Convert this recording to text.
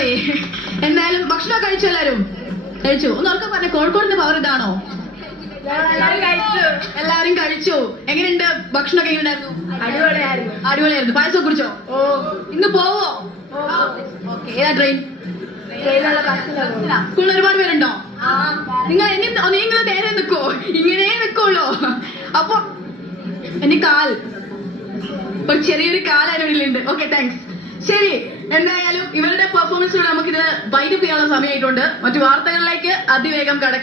അടിപൊളി. എന്തായാലും ഭക്ഷണം കഴിച്ചു എല്ലാരും? കഴിച്ചു. ഒന്ന് ഉറക്കം പറഞ്ഞ കോഴിക്കോടിന്റെ പവർ ഇതാണോ? എല്ലാവരും കഴിച്ചു. എങ്ങനെയുണ്ട് ഭക്ഷണമൊക്കെ? എങ്ങനെയുണ്ടായിരുന്നു? അടിപൊളിയായിരുന്നു. പായസം കുടിച്ചോ? ഇന്ന് പോവോ? ഓക്കെ. ഏതാ ട്രെയിൻ? സ്കൂളിൽ ഒരുപാട് പേരുണ്ടോ? നിങ്ങൾ നേരെ നിൽക്കോ? ഇങ്ങനെ നിൽക്കുള്ളൂ. അപ്പൊ എന്റെ ഒരു ചെറിയൊരു കാലുണ്ട്. Okay, thanks. ശരി, എന്തായാലും ഇവരുടെ പെർഫോമൻസിലൂടെ നമുക്കിത് വൈൻഡപ്പ് ചെയ്യാനുള്ള സമയമായിട്ടുണ്ട്. മറ്റു വാർത്തകളിലേക്ക് അതിവേഗം കടക്കാം.